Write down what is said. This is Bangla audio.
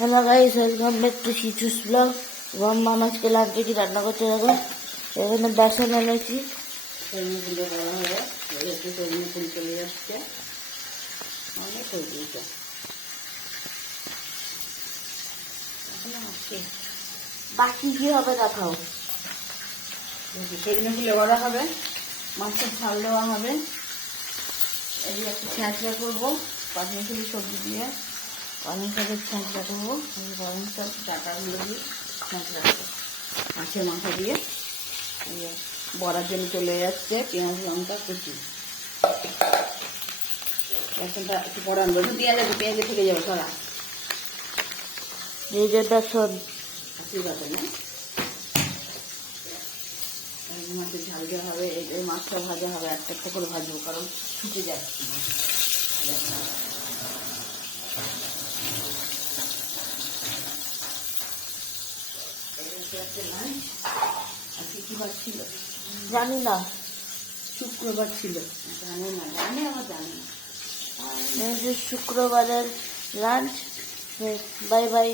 Hello guys, welcome back to Shichu's blog. Mamma আজকে লাঞ্চে কি রান্না করতে দেখো। এখানে বেসন এনেছি। সৈন্যগুলো বড় হয়ে একটু সৈন্য ফুল চলে যাচ্ছে, অনেক হয়ে গিয়েছে এখনো আসছে। বাকি কি হবে দেখাও। সৈন্য ফুলে বড় হবে, মাছের ঝাল দেওয়া হবে। এই একটা ছ্যাঁচড়া করবো পাঁচমিশালি সবজি দিয়ে, পালং শাকের ছ্যাঁচড়া করবো। এই পালং শাক ডাটাগুলো দিয়ে ছ্যাঁচড়া করবো মাছের মাথা দিয়ে। এই বড়ার জন্য চলে যাচ্ছে পেঁয়াজ লঙ্কা কুচি। বেসনটা একটু পরে আনবো, পেঁয়াজ আছে, পেঁয়াজে থেকে যাবে সরা। এই যে বেসন, ঠিক আছে না, মাছের ঝাল দেওয়া হবে। এই মাছটা ভাজা হবে, একটা একটা করে ভাজবো কারণ ছুটে যাচ্ছে মাছ। আজকে কি বার ছিল জানি না, শুক্রবার ছিল। জানে না, জানে আবার জানে না। শুক্রবারের লাঞ্চ। Bye bye.